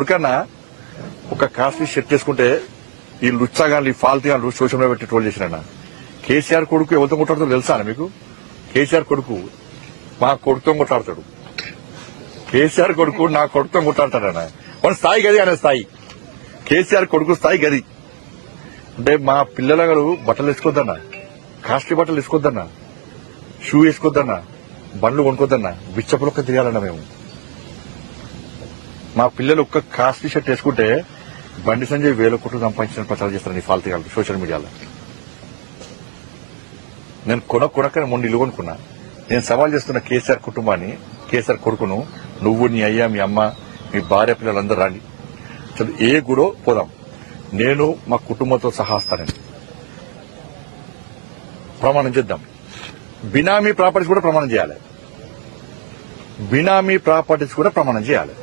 కొడుకన్నా ఒక costly shirt వేసుకుంటే ఈ లుచ్చాగాని ఫాల్తీగాని సోషల్ మీడియా పెట్టి ట్రోల్ చేసిన కేసీఆర్ కొడుకు ఎవరితో కొట్టాడుతో తెలుసా మీకు? కేసీఆర్ కొడుకు మా కొడుకుతో కొట్టాడతాడు. కేసీఆర్ కొడుకు నా కొడుకుతో కొట్టాడతాడన్న మన స్థాయి గది అనే స్థాయి. కేసీఆర్ కొడుకు స్థాయి గది. అంటే మా పిల్లల బట్టలు వేసుకోవద్దన్నా, కాస్ట్లీ బట్టలు వేసుకోవద్దన్నా, షూ వేసుకోవద్దన్నా, బండ్లు కొనుక్కోద్దన్నా, బిచ్చపులొక్క తిరగాలన్నా మేము. మా పిల్లలు ఒక్క కాస్ట్లీ షర్ట్ వేసుకుంటే బండి సంజయ్ 1000 కోట్లు సంపాదించిన ప్రచారం చేస్తారని ఫాల్తీగాళ్ళు సోషల్ మీడియాలో. నేను కొనక్కని మొన్న ఇల్లు కొనుక్కున్నా. నేను సవాల్ చేస్తున్న కేసీఆర్ కుటుంబాన్ని, కేసీఆర్ కొడుకును, నువ్వు, నీ అయ్యా, మీ అమ్మ, మీ భార్య, పిల్లలందరూ రండి, చదువు ఏ గుడో పోదాం. నేను మా కుటుంబంతో సహా వస్తానని ప్రమాణం చేద్దాం. బినామీ ప్రాపర్టీస్ కూడా ప్రమాణం చేయాలి. బినామీ ప్రాపర్టీస్ కూడా ప్రమాణం చేయాలి.